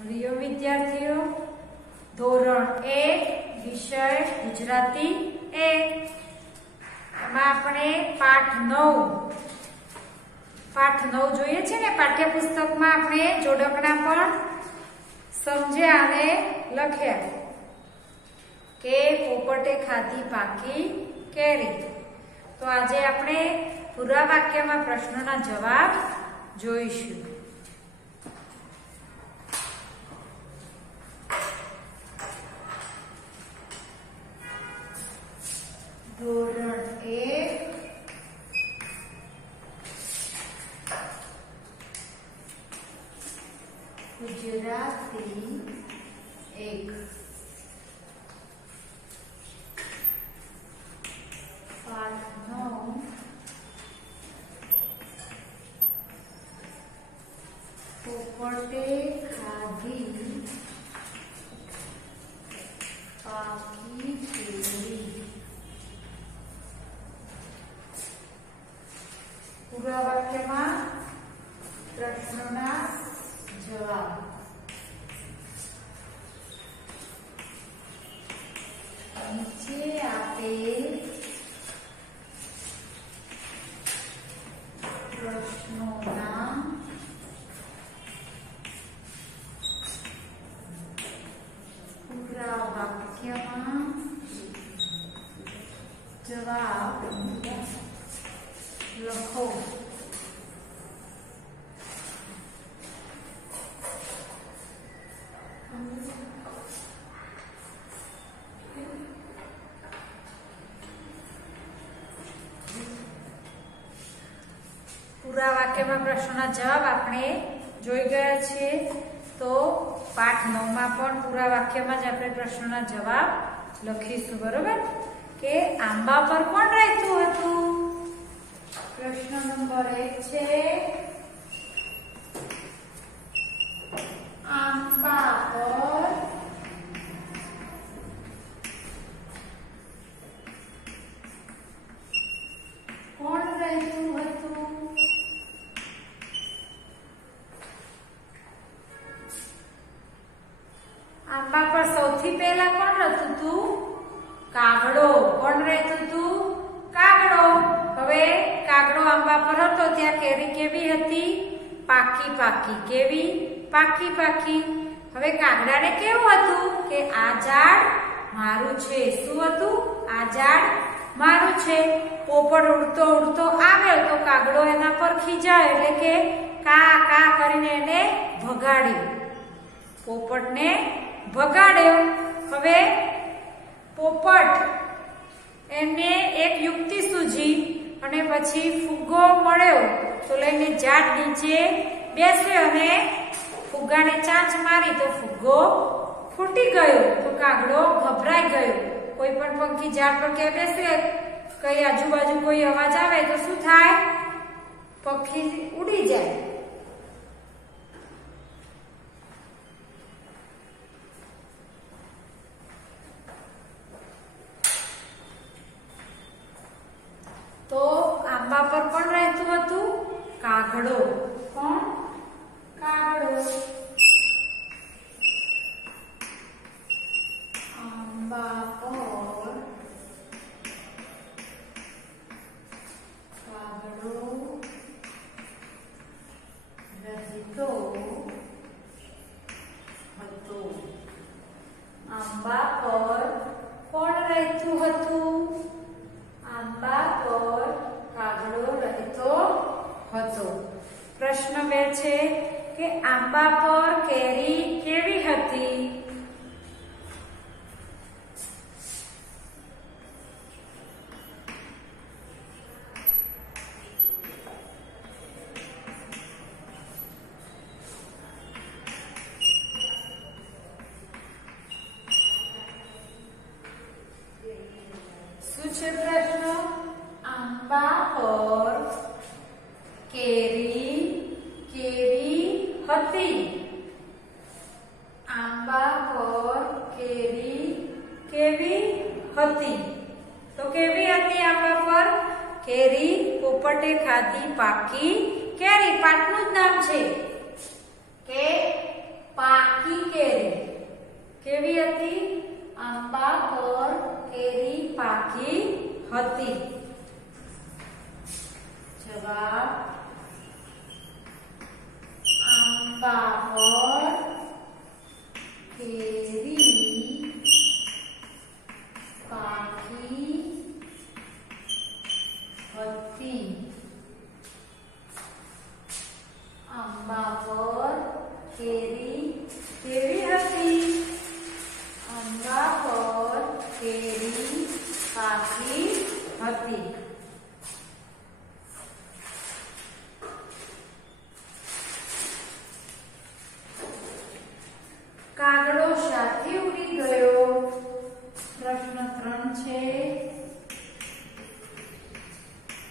પ્રિય વિદ્યાર્થીઓ, ધોરણ 1 વિષય ગુજરાતી 1 એમાં આપણે પાઠ 9 જોઈએ છે ને પાઠ્યપુસ્તકમાં આપણે જોડકણા પણ સમજ્યા અને લખ્યા કે પોપટે ખાધી પાકી કેરી। તો આજે આપણે પૂરા વાક્યમાં પ્રશ્નોના જવાબ જોઈશું। ધોરણ 1 ગુજરાતી 1 પાઠ 9 પોપટે ખાધી પાકી કેરી। પૂરા વાક્યમાં પ્રશ્નોના જવાબ। નીચે આપેલ પ્રશ્નોના પૂરા વાક્યમાં જવાબ લખો। પૂરા વાક્યમાં પ્રશ્નોના જવાબ આપણે જોઈ ગયા છીએ। તો પાઠ 9 માં પણ પૂરા વાક્યમાં જ આપણે પ્રશ્નોના જવાબ લખીશું, બરોબર? કે આંબા પર કોણ રહેતું હતું? પ્રશ્ન નંબર 1 છે આંબા પર કોણ રહેતું હતું? આંબા પર સૌથી પહેલા કોણ રહેતું હતું? કાગડો। કોણ રહેતું હતું? કાગડો। હવે કાગડો આંબા પર હતો ત્યાં કેરી કેવી હતી? પાકી પાકી। કેવી? પાકી પાકી। હવે કાગડાને કેવું હતું કે આ ઝાડ મારું છે। શું હતું? આ ઝાડ મારું છે। પોપટ ઉડતો ઉડતો આવ્યો તો કાગડો એના પર ખીજાયો એટલે કે કા કા કરીને એને ભગાડ્યો। પોપટને ભગાડ્યો। હવે પોપટ એને એક યુક્તિ સૂજી અને પછી ફુગ્ગો મળ્યો તો લઈને ઝાડ નીચે બેસ્યો અને ફુગ્ગાને ચાંચ મારી તો ફુગ્ગો ફૂટી ગયો। તો કાગડો ગભરાઈ ગયો। કોઈ પણ પંખી ઝાડ પર કે બેસે, કઈ આજુબાજુ કોઈ અવાજ આવે તો શું થાય? પંખી ઉડી જાય। તો આંબા પર કોણ રહેતું હતું? કાગડો। કોણ? કાગડો। આંબા પર કાગડો રહેતો હતો। આંબા પર કોણ રહેતું હતું? આંબા પર કાગડો રહેતો હતો। પ્રશ્ન 2 છે કે આંબા પર કેરી કેવી હતી? શું છે પ્રશ્ન? આંબા પર કેરી કેવી હતી? આંબા પર કેરી કેવી હતી? તો કેવી હતી આંબા પર? કેરી પોપટે ખાધી પાકી કેરી। પાઠનું જ નામ છે કે પાકી કેરી. કેવી હતી? આંબા પર કેરી પાકી હતી. જવાબ આંબા પર કેરી પાકી હતી. આંબા પર કેરી કેવી હતી? આંબા પર કેરી પાકી હતી. કાગડો શાથી ઉડી ગયો? પ્રશ્ન 3 છે.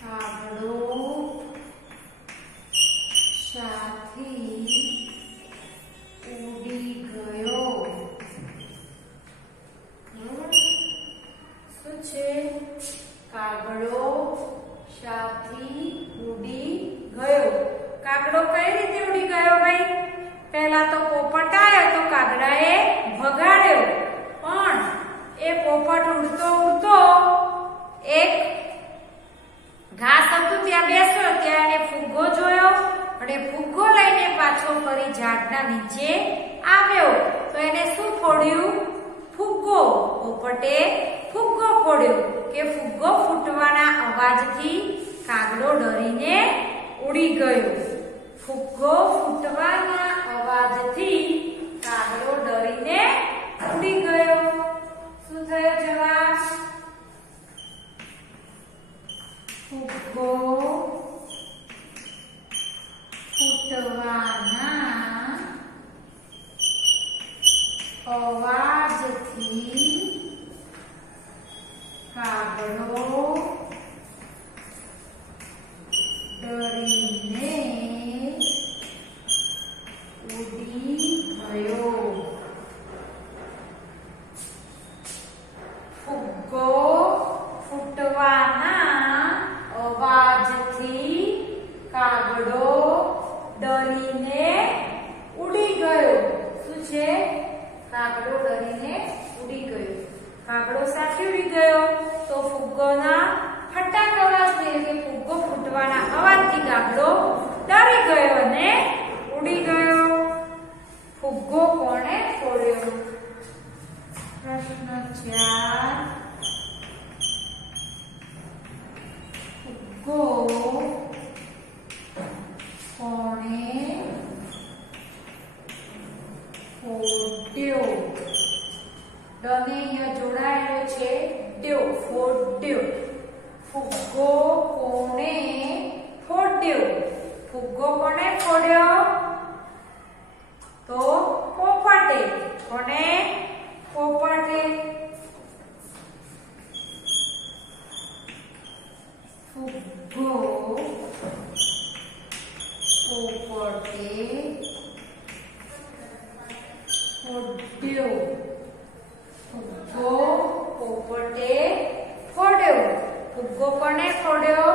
કાગડો શાથી ઉડી ગયો? શું છે? કાગડો શાથી ઉડી ગયો? કાગડો કઈ રીતે ઉડી ગયો ભાઈ? પહેલા તો પોપટ આવ્યો તો કાગડાએ ભગાડ્યો, પણ એ પોપટ ઉડતો ઉડતો એક ઘાસ હતું ત્યાં બેસ્યો, ત્યાં એને ફુગ્ગો જોયો અને ફુગ્ગો લઈને પાછો ફરી ઝાડના નીચે આવ્યો. તો એને શું ફોડ્યું? ફુગ્ગો. પોપટે ફુગ્ગો ફોડ્યો કે ફુગ્ગો ફૂટવાના અવાજથી કાગડો ડરીને ઉડી ગયો. ફુગ્ગો ફૂટવાના અવાજથી કાગડો ડરીને ઉડી ગયો. શું થયો જવાબ? ફુગ્ગો ફૂટવાના અવાજથી કાગડો ડરીને ઉડી ગયો. ફુગ્ગો ફૂટવાના અવાજથી કાગડો ડરીને ઉડી ગયો. શું છે? કાગડો ડરીને ઉડી ગયો. કાગડો સાથે ઉડી ગયો તો ફુગ્ગોના ફટાક અવાજથી એટલે ફુગ્ગો ફૂટવાના અવાજથી કાગડો ડરી ગયો અને ઉડી ગયો. ફુગ્ગો કોણે ફોડ્યો? પ્રશ્ન 4. ફુગ્ગો કોણે ફોડ્યો? ડને અહીંયા જોડાયેલો છે ડ્યો, ફોડ્યો. ફુગ્ગો કોણે ફોડ્યો? ફુગ્ગો કોણે ફોડ્યો? તો પોપટે. કોને? પોપટે. ફુગ્ગો પોપટે ફોડ્યો. ફુગ્ગો પોપટે ફોડ્યો. ફુગ્ગો કોને ફોડ્યો?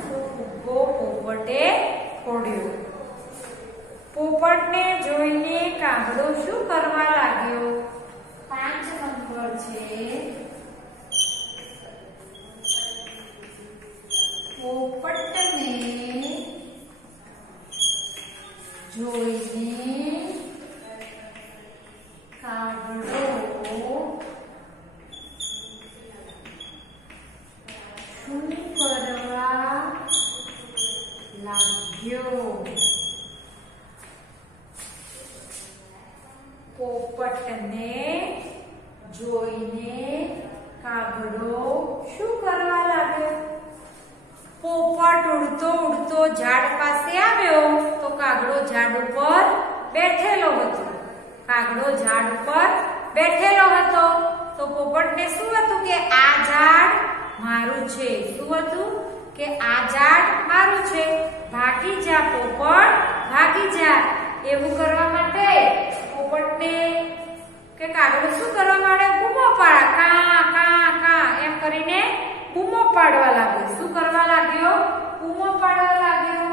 તો ફુગ્ગો પોપટે ફોડ્યો. પોપટને જોઈને કાગડો શું કરવા લાગ્યો? 5 નંબર છે. પોપટને જોઈને કાગડો શું કરવા લાગ્યો? પોપટને જોઈને કાગડો શું કરવા લાગ્યો? પોપટ ઉડતો ઉડતો ઝાડ પાસે આવ્યો તો કાગડો ઝાડ ઉપર બેઠેલો હતો. કાગડો ઝાડ ઉપર બેઠેલો હતો તો પોપટને શું હતું કે આ ઝાડ મારું છે. શું હતું કે આ ઝાડ મારું છે. ભાગી જા પોપટ, ભાગી જા. એવું કરવા માટે પોપટને કે કાગડો શું કરવા માંડે? બૂમો પાડ, કા કા કા એમ કરીને બૂમો પાડવા લાગ્યો. શું કરવા લાગ્યો? બૂમો પાડવા લાગ્યો.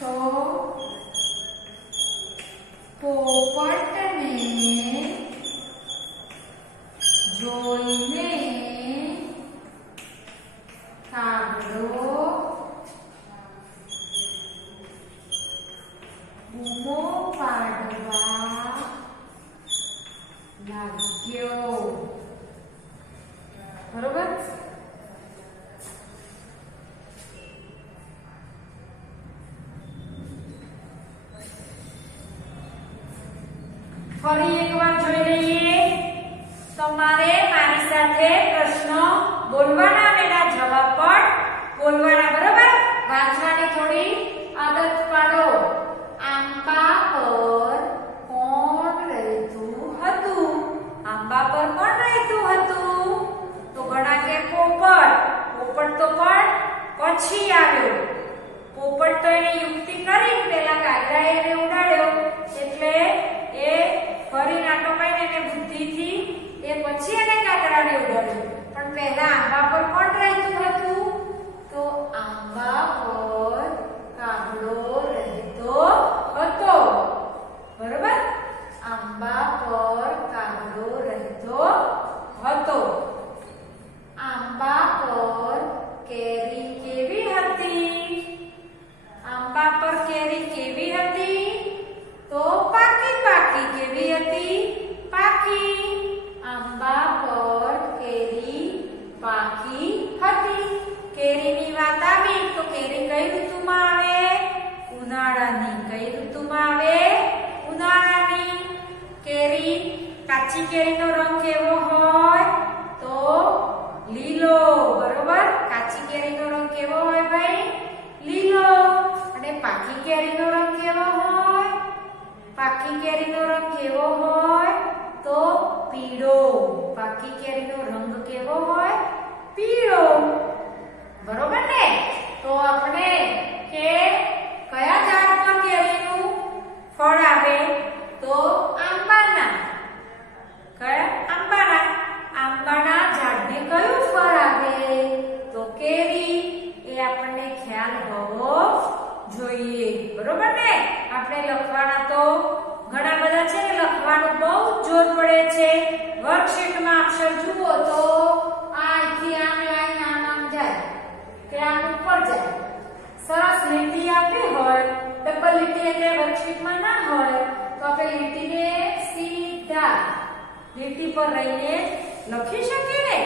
તો બૂમો પાડવા લાગ્યો. બરોબર. ફરી એકવાર જોઈ લઈએ. તમારે મારી સાથે પ્રશ્ન બોલવાના અને એના જવાબ પણ બોલવાના. બરોબર. વાંચવાની થોડી આદત પાડો. આંબા પર કોણ રહેતું હતું? આંબા પર કોણ રહેતું હતું? તો ઘણા કે પોપટ. પોપટ તો પણ પછી આવ્યો. પોપટ તો એની યુક્તિ કરી, પેલા કાગડાએ એને ઉડાડ્યો એટલે એ ફરી નાટો કરીને એને બુદ્ધિથી એ પછી એને કાગડાને ઉડાડ્યો. પણ પહેલા આંબા પર કોણ રહેતું હતું? તો આંબા પર કાગડો રહેતો હતો. બરોબર. આંબા પર કાગડો રહેતો હતો. આંબા પર કેરી કેવી હતી? આંબા પર કેરી કેવી હતી? તો પાકી. પાકી કેવી હતી? પાકી. આંબા પર કેરી પાકી હતી. કેરીની વાત આવી તો કેરી કઈ ઋતુમાં આવે? ઉનાળાની. કઈ ઋતુમાં આવે? ઉનાળાની. કેરી, કાચી કેરીનો રંગ કેવો હોય? તો લીલો. બરોબર. કાચી કેરીનો રંગ કેવો હોય ભાઈ? લીલો. અને પાકી કેરીનો રંગ કેવો હોય? પાકી કેરીનો રંગ કેવો હોય? તો પીળો. પાકી કેરીનો રંગ કેવો હોય? પીળો. બરોબર ને? તો આપણે કે કયા ઝાડ પર કેરીનું ફળ આવે? તો આંબાના. કયા? આંબાના. આંબાના ઝાડને કયું ફળ આવે? તો કેરી. એ આપણને ખ્યાલ હોવો જોઈએ. બરોબર ને? આપણે લખવાના તો ઘણા બધા છે, લખવાનું બહુ જોર પડે છે. વર્કશીટમાં અક્ષર જુઓ તો અહીંથી આમ લાઈન આમ જાય કે આમ ઉપર જાય. સરસ લીટી આપી હોય, ડબલ લીટી એટલે વર્કશીટમાં ના હોય તો આપણે લીટીને સીધા લીટી પર રહીને લખી શકીએ ને.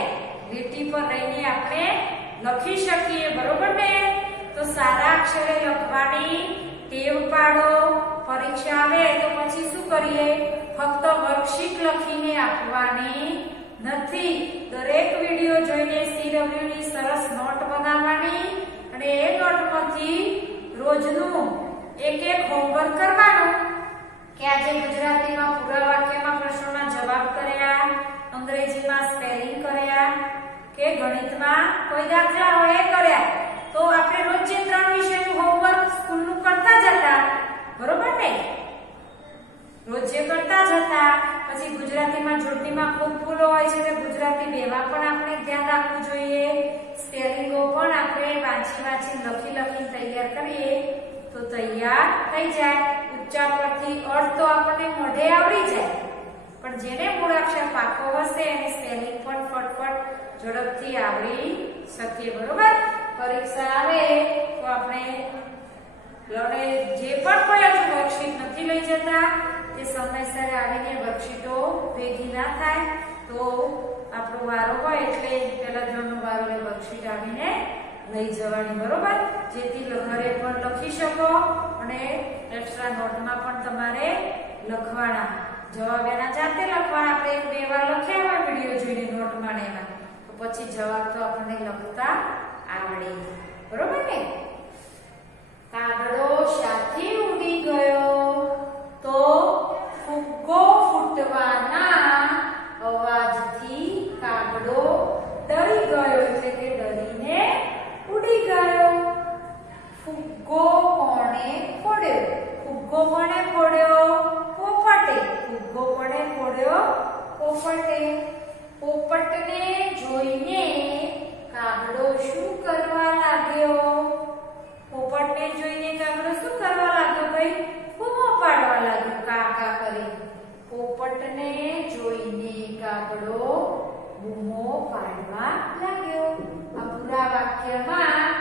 લીટી પર રહીને આપણે લખી શકીએ. બરોબર ને? તો સારા અક્ષરે લખવાની ટેવ પાડો. પરીક્ષા આવે તો પછી શું કરીએ? ફક્ત વર્કશીટ લખીને આપવાની નથી. દરેક વિડિયો જોઈને CW ની સરસ નોટ બનાવવાની અને એ નોટમાંથી રોજનું એક હોમવર્ક કરવાનું કે આજે ગુજરાતીમાં પૂરા વાક્યમાં પ્રશ્નોના જવાબ કર્યા, અંગ્રેજીમાં સ્પેલિંગ કર્યા કે ગણિતમાં કોઈ દાખલા હોય એ કર્યા. તો આપણે રોજ જે 3 વિષયનું હોમવર્ક સ્કૂલનું કરતા જતા. બરોબર ને? રોજ જે કરતા જતા. પછી ગુજરાતીમાં જોડણીમાં ખૂબ ભૂલો હોય છે તો ગુજરાતી બેમાં પણ આપણે ધ્યાન રાખવું જોઈએ. સ્પેલિંગો પણ આપણે વાંચી લખી તૈયાર કરીએ તો તૈયાર થઈ જાય. ઉચ્ચાર પરથી અર્થ તો આપણને મોઢે આવડી જાય, પણ જેને મૂળાક્ષર પાકો હશે એની સ્પેલિંગ પણ ફટફટ ઝડપથી આવડી શકે. બરોબર. પરીક્ષા આવે તો આપણે જે પણ કોઈ હજુ વર્કશીટ નથી લઈ જતા તે સમયસર આવીને વર્કશીટો ભેગી ના થાય તો આપણો વારો હોય એટલે પહેલા ધોરણનો વારો એટલે વર્કશીટ આવીને લઈ જવાની. બરોબર. જેથી ઘરે પણ લખી શકો અને એક્સ્ટ્રા નોટમાં પણ તમારે લખવાના. જવાબ એના જાતે લખવાના. આપણે 1-2 વાર લખ્યા હોય વિડિયો જોઈને નોટમાં ને એમાં તો પછી જવાબ તો આપણને લખતા આવડે. બરોબર ને? કાગડો શાથી ઉડી ગયો? તો ફુગ્ગો ફૂટવાના અવાજથી કાગડો ડરી ગયો એટલે કે ડરીને ઉડી ગયો. ફુગ્ગો કોણે ફોડ્યો? ફુગ્ગો કોણે ફોડ્યો? પોપટે. ફુગ્ગો કોણે ફોડ્યો? પોપટે. પોપટને જોઈને કાગડો શું કરવા લાગ્યો? પોપટને જોઈને કાગડો શું કરવા લાગ્યો ભાઈ? બૂમો પાડવા લાગ્યો. કા કા કરી. પોપટને જોઈને કાગડો બૂમો પાડવા લાગ્યો. આ પૂરા વાક્યમાં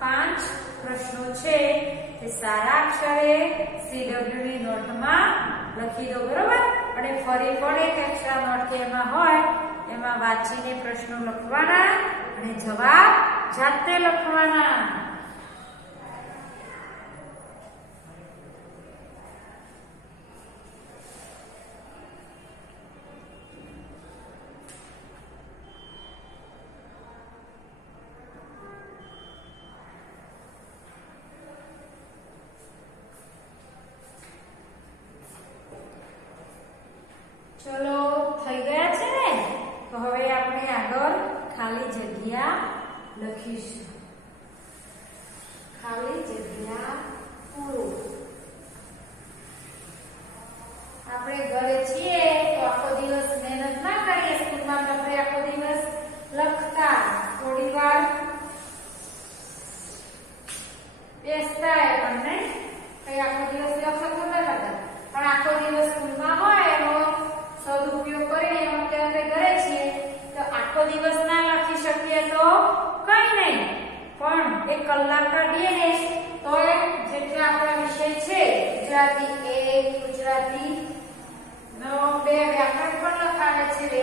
5 પ્રશ્નો છે એ સારા અક્ષરે CW ની નોટમાં લખી દો, બરોબર? અને ફરી પણ એક એક્સ્ટ્રા નોટ કે એમાં હોય એમાં વાંચીને પ્રશ્નો લખવાના અને જવાબ જાતે લખવાના. ચલો થઈ ગયા છે ને? તો હવે આપણે આગળ ખાલી જગ્યા લખીશું. ખાલી જગ્યા પૂરો. આપણે ઘરે છીએ તો આખો દિવસ મહેનત ના કરીએ, સ્કૂલમાં આપણે આખો દિવસ લખતા, થોડી વાર બેસતા પણ નહીં, કઈ આખો દિવસ લખતું ન હતા, પણ આખો દિવસ સ્કૂલમાં હોય એનો સદુપયોગ કરીને અત્યારે ઘરે છીએ તો આખો દિવસ ના લખી શકીએ તો કઈ નહીં, પણ એક કલાક કાઢીએ ને તો જેટલા આપણા વિષય છે ગુજરાતી 1, ગુજરાતી 2 વ્યાકરણ પણ લખાવે છે,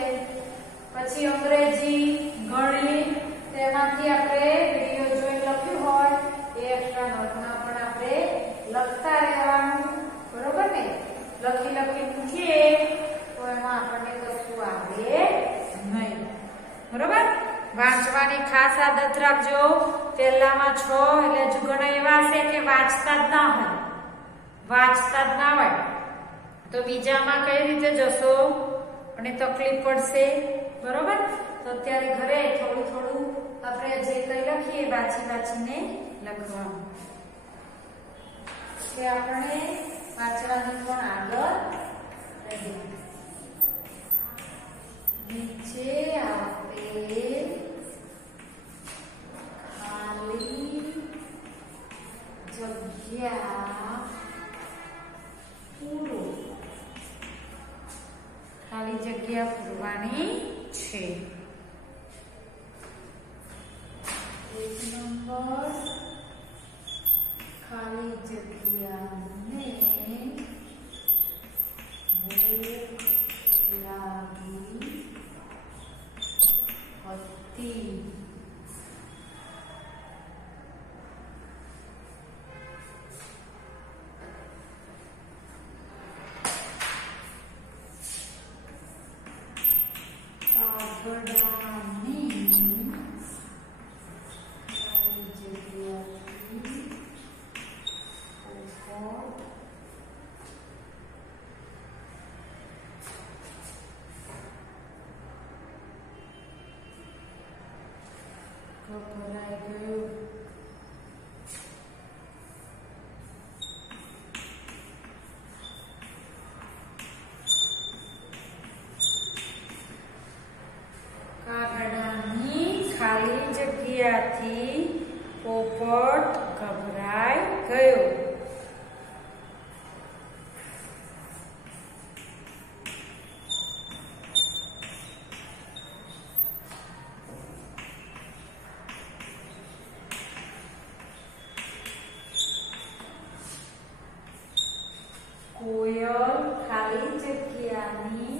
પછી અંગ્રેજી, ગણિત, તેમાંથી આપણે વિડિયો જોઈ લખ્યું હોય એ એક્સ્ટ્રા નોટમાં પણ આપણે લખતા રહેવાનું, બરોબર ને? લખી પૂછીએ તો એમાં આપણને કશું આવે નહીં, બરોબર? વાંચવાની ખાસ આદત રાખજો. પહેલામાં 6 એટલે હજુ ઘણા એવા હશે કે વાંચતા જ ના હોય, તો બીજામાં કઈ રીતે જશો અને તકલીફ પડશે, બરોબર? તો અત્યારે ઘરે થોડું આપણે જે કઈ લખીએ વાંચીને લખવાનું કે આપણે વાંચવાનું પણ આગળ રહે. નીચે આપેલ ખાલી જગ્યા પૂરો. ખાલી જગ્યા પૂરવાની છે. 1 નંબર ખાલી જગ્યાને ભૂખ લાગી હતી. કાગડાની ખાલી જગ્યાથી પોપટ ગભરાઈ ગયો. કોયલ ખાલી જગ્યાની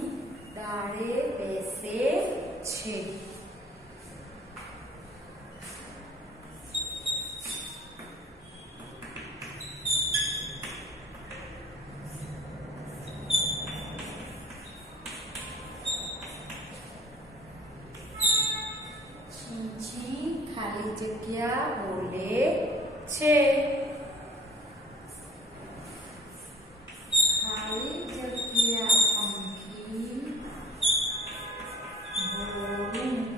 ડાળે બેસે છે. ચીંચી ખાલી જગ્યા બોલે છે. ખાલી જગ્યા પંખી બોલું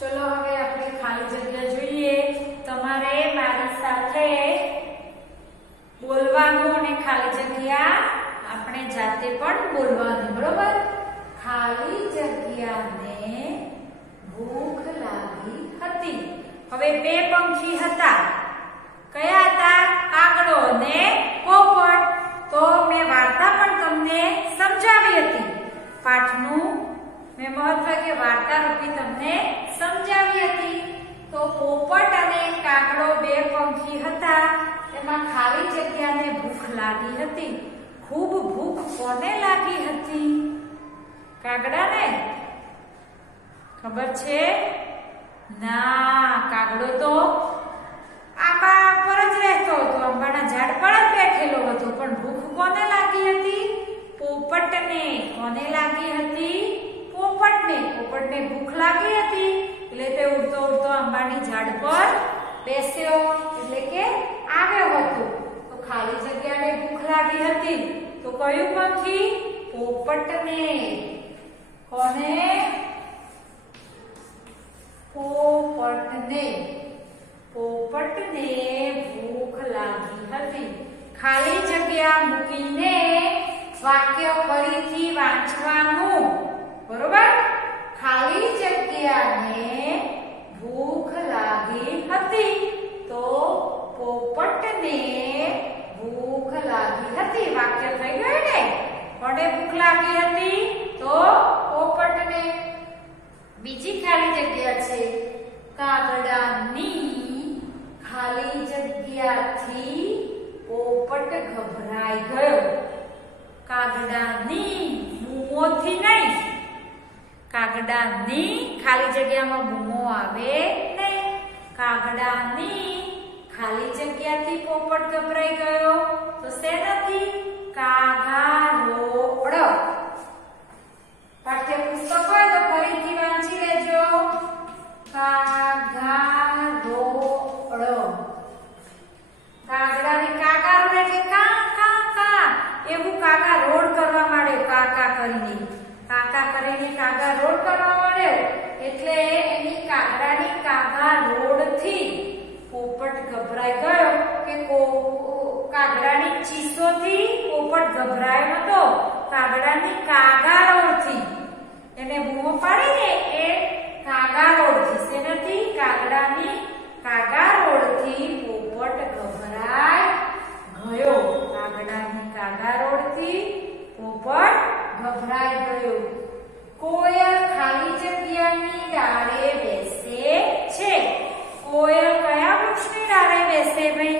ચલો હવે આપણે ખાલી જગ્યા જોઈએ. તમારે મારી સાથે બોલવાનું અને ખાલી જગ્યા આપણે જાતે પણ બોલવાનું, બરોબર? ખાલી જગ્યાને ભૂખ લાગી હતી. હવે બે પંખી હતા. કયા હતા? કાગડો અને પોપટ. તો મેં વાર્તા પણ તમને સમજાવી હતી. પાઠનું મેં મહત્વ કે વાર્તા રૂપી તમને સમજાવી હતી. તો પોપટ અને કાગડો બે પંખી હતા. એમાં ખાલી જગ્યાને ભૂખ લાગી હતી. ખૂબ ભૂખ કોને લાગી હતી? કાગડાને? ખબર છે? ના, કાગડો તો આંબા પર જ રહેતો હતો, આંબાના ઝાડ પર જ બેઠેલો હતો. પણ ભૂખ કોને લાગી હતી? પોપટને. કોને લાગી હતી? પોપટને. પોપટને ભૂખ લાગી હતી એટલે તે ઉડતો ઉડતો આંબાની ઝાડ પર બેસ્યો, એટલે કે આવ્યો હતો. તો ખાલી જગ્યાને ભૂખ લાગી હતી. તો કયું પંખી? પોપટને. કોને? પોપટને. પોપટને ભૂખ લાગી હતી. ખાલી જગ્યા મૂકીને વાક્ય ફરીથી વાંચવાનું, બરોબર? ખાલી જગ્યાને ભૂખ લાગી હતી. તો પોપટને ભૂખ લાગી હતી. વાક્ય થઈ ગયું ને? કોને ભૂખ લાગી હતી? તો પોપટને. બીજી ખાલી જગ્યા છે કાગડાની. ખાલી જગ્યાથી પોપટ ગભરાઈ ગયો. કાગડાની, બૂમોથી નહીં. કાગડાની ખાલી જગ્યામાં બૂમો આવે નહીં. કાગડાની ખાલી જગ્યાથી પોપટ ગભરાઈ ગયો. તો શેનાથી? કાગારોડ. પાઠ્યપુસ્તક હોય તો ફરીથી વાંચી લેજો. કાગારોડ. કાગડાની કાગારોડ એટલે કા કા કા એવું કાગા રોડ કરવા માંડ્યો. કાકા કરીને, કાકા કરીને કાગા રોડ કરવા માંડ્યો. એટલે એની કાગડાની કાગા રોડથી પોપટ ગભરાઈ ગયો. કે કાગડાની ચીસોથી પોપટ ગભરાયો હતો. કાગડાની કાગા રોડથી એને બૂમો પાડીને એ કાગા રોડથી. શેનાથી? કાગડાની કાગા રોડથી પોપટ ગભરાઈ ગયો. કાગડાની કાગા રોડથી પોપટ ગભરાઈ ગયો. કોયલ ખાલી જગ્યાની ડાળે બેસે છે. કોયલ કયા વૃક્ષની ડાળે બેસે ભાઈ?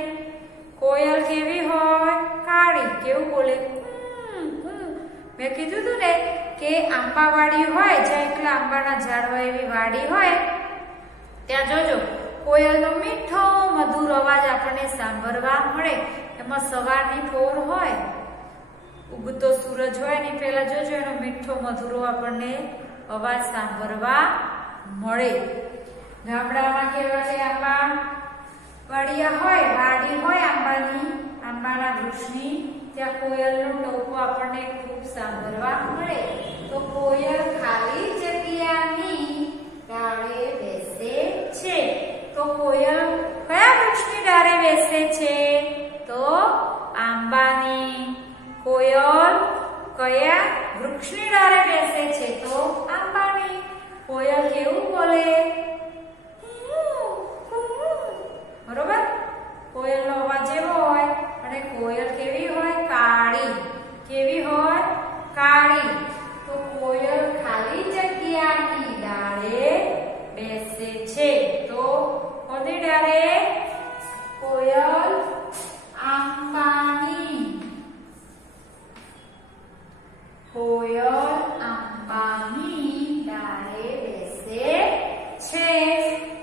કોયલ કેવી હોય? કાળી. કેવું બોલે? મેં કીધું તું ને કે આંબાવાડી હોય, જ્યાં એકલા આંબાના ઝાડ હોય એવી વાડી હોય, ત્યાં જોજો કોયલનો મીઠો મધુર અવાજ આપણને સાંભળવા મળે. એમાં સવારની પોર હોય, ઉગતો સૂરજ હોય ને પહેલા જોજો એનો મીઠો મધુરો આપણને અવાજ સાંભળવા મળે. ગામડામાં કેવા છે? આંબા વાડિયા હોય, વાડી હોય આંબાની, આંબાના વૃક્ષની, ત્યાં કોયલનો ટહુકો આપણને ખૂબ સાંભળવા મળે. તો કોયલ ખાલી જગ્યાની ડાળે બેસે છે. તો કોયલ કયા વૃક્ષની ડાળે બેસે છે? તો આંબાની. કોયલ કયા વૃક્ષની ડાળે બેસે છે? તો આંબાની. કોયલ કેવું બોલે? બરોબર? કોયલનો અવાજ એવો હોય. અને કોયલ કેવી હોય? કાળી. કેવી હોય? કાળી. તો કોયલ ખાલી જગ્યાની ડાળે બેસે છે. તો કોની ડાળે? કોયલ આંબાની. કોયલ આંબાની ડાળે બેસે છે.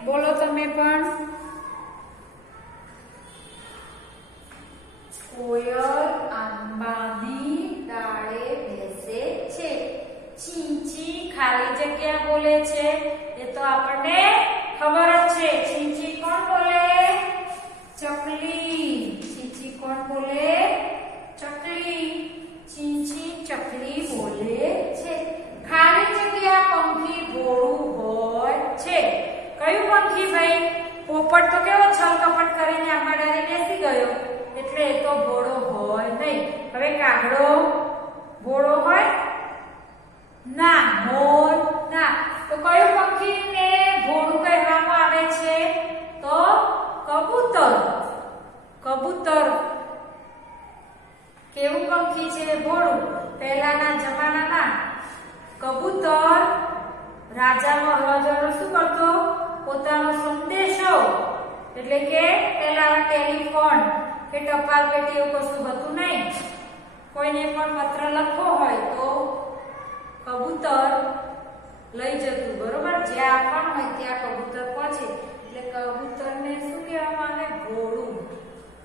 બોલો તમે પણ. કોયલ આંબાની ડાળે બેસે છે. ચીંચી ખાલી જગ્યા બોલે છે. એ તો આપણને ખબર જ છે. ચીંચી કોણ બોલે? ચકલી. ચીંચી કોણ બોલે? ચકલી. ચીંચી ચકલી બોલે છે. ખાલી જગ્યા પંખી ભોળું હોય છે. પોપટ તો કેવો છલ કપટ કરીને આમાં ડાળી બેસી ગયો એટલે એ તો ભોળો હોય નહીં. હવે કાગડો ભોળો હોય ના, મોર ના. તો કયું પંખીને ભોળું કહેવામાં આવે છે? તો કબૂતર. કબૂતર કેવું પંખી છે? ભોળું. પહેલાના જમાનામાં કબૂતર રાજા મહારાજાનો શું કરતો? પોતાનો સંદેશો, એટલે કે પહેલા ટેલિફોન કે ટપાલ પેટી એવું કશું હતું નહીં. કોઈને પણ પત્ર લખવો હોય તો કબૂતર લઈ જતું, બરોબર? જ્યાં આપવાનું હોય ત્યાં કબૂતર પહોંચે એટલે કબૂતરને શું કહેવામાં આવે? ભોળું.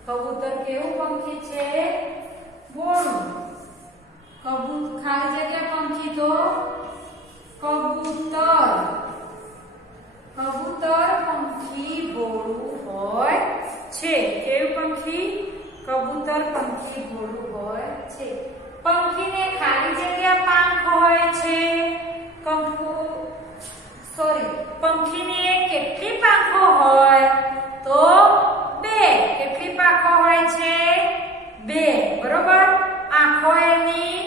કબૂતર કેવું પંખી છે? ભોળું. ખાલી જગ્યા પંખી તો કબૂતર. કબૂતર પંખી ભોળું હોય છે. કેવું પંખી? કબૂતર પંખી ભોળું હોય છે. પંખીને ખાલી જગ્યા પાંખ હોય છે. પંખીને કેટલી પાંખો હોય? તો 2. કેટલી પાંખો હોય છે? 2, બરોબર? આંખો એની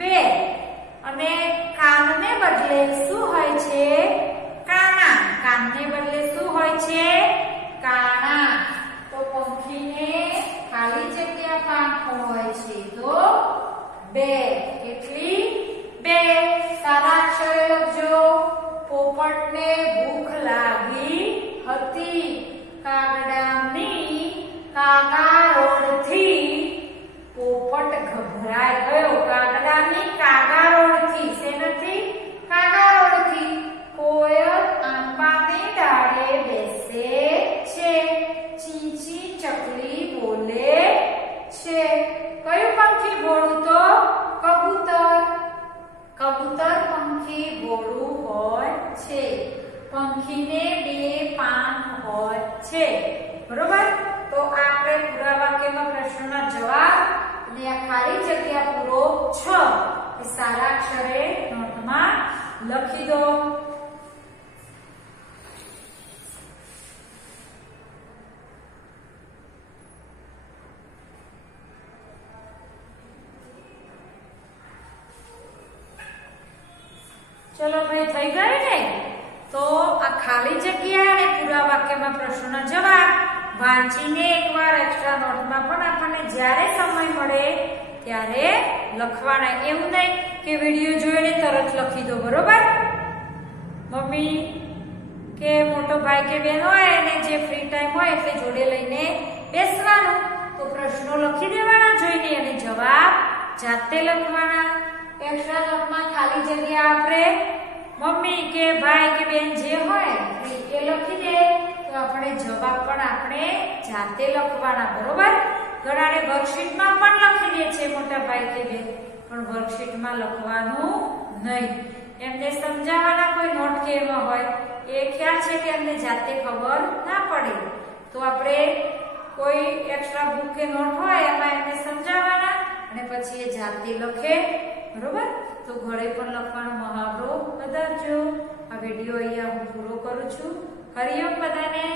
2 અને કાનને બદલે શું હોય છે? કાના. કાનને બદલે શું હોય છે? કાના. તો પંખીને ખાલી જગ્યા પાંખો હોય છે તો 2. કેટલી? 2. સારા અક્ષરે લખજો. પોપટને ભૂખ લાગી હતી. કાગડાની કાગારોળથી પોપટ ગભરાઈ ગયો. કાગડાની કાગારોળથી. શેનાથી? કાગારોળથી. કોયલ આંબાની ડાળે બેસે છે. ચીંચી ચકલી બોલે છે. કયું પંખી ભોળું? તો કબૂતર. કબૂતર પંખી ભોળું હોય છે. પંખીને 2 પાંખ હોય છે, બરોબર? તો આપણે પૂરા વાક્યમાં પ્રશ્નના જવાબ અને આ ખાલી જગ્યા પૂરો 6 એ સારા અક્ષરે નોટમાં લખી દો. ચલો ભાઈ, થઈ ગયું ને? તો આ ખાલી જગ્યા અને પૂરા વાક્યમાં પ્રશ્નોના જવાબ વાંચીને એકવાર એક્સ્ટ્રા નોટમાં પણ આપણને જ્યારે સમય મળે ત્યારે લખવાના. એવું નહીં કે વિડિયો જોઈને તરત લખી દો, બરોબર? મમ્મી કે મોટો ભાઈ કે બેન હોય અને જે ફ્રી ટાઈમ હોય એટલે જોડે લઈને બેસવાનું. તો પ્રશ્નો લખી દેવાના જોઈને અને જવાબ જાતે લખવાના. એક્સ્ટ્રા નોટમાં ખાલી જગ્યા આપણે મમ્મી કે ભાઈ કે બેન જે હોય એ લખી દે તો આપણે જવાબ પણ આપણે જાતે લખવાના, બરોબર? ઘણાને વર્કશીટમાં પણ લખી દે છે મોટા ભાઈ કે બેન, પણ વર્કશીટમાં લખવાનું નહીં. એમને સમજાવવાના કોઈ નોટ કે એમાં હોય એ ખ્યાલ છે કે એમને જાતે ખબર ના પડે. તો આપણે કોઈ એક્સ્ટ્રા બુક કે નોટ હોય એમાં એમને સમજાવવાના અને પછી એ જાતે લખે, બરોબર? તો ઘરે પણ લખવાનો મહાવરો વધારજો. આ વિડિયો અહીંયા હું પૂરો કરું છું. હરિઓમ બધાને.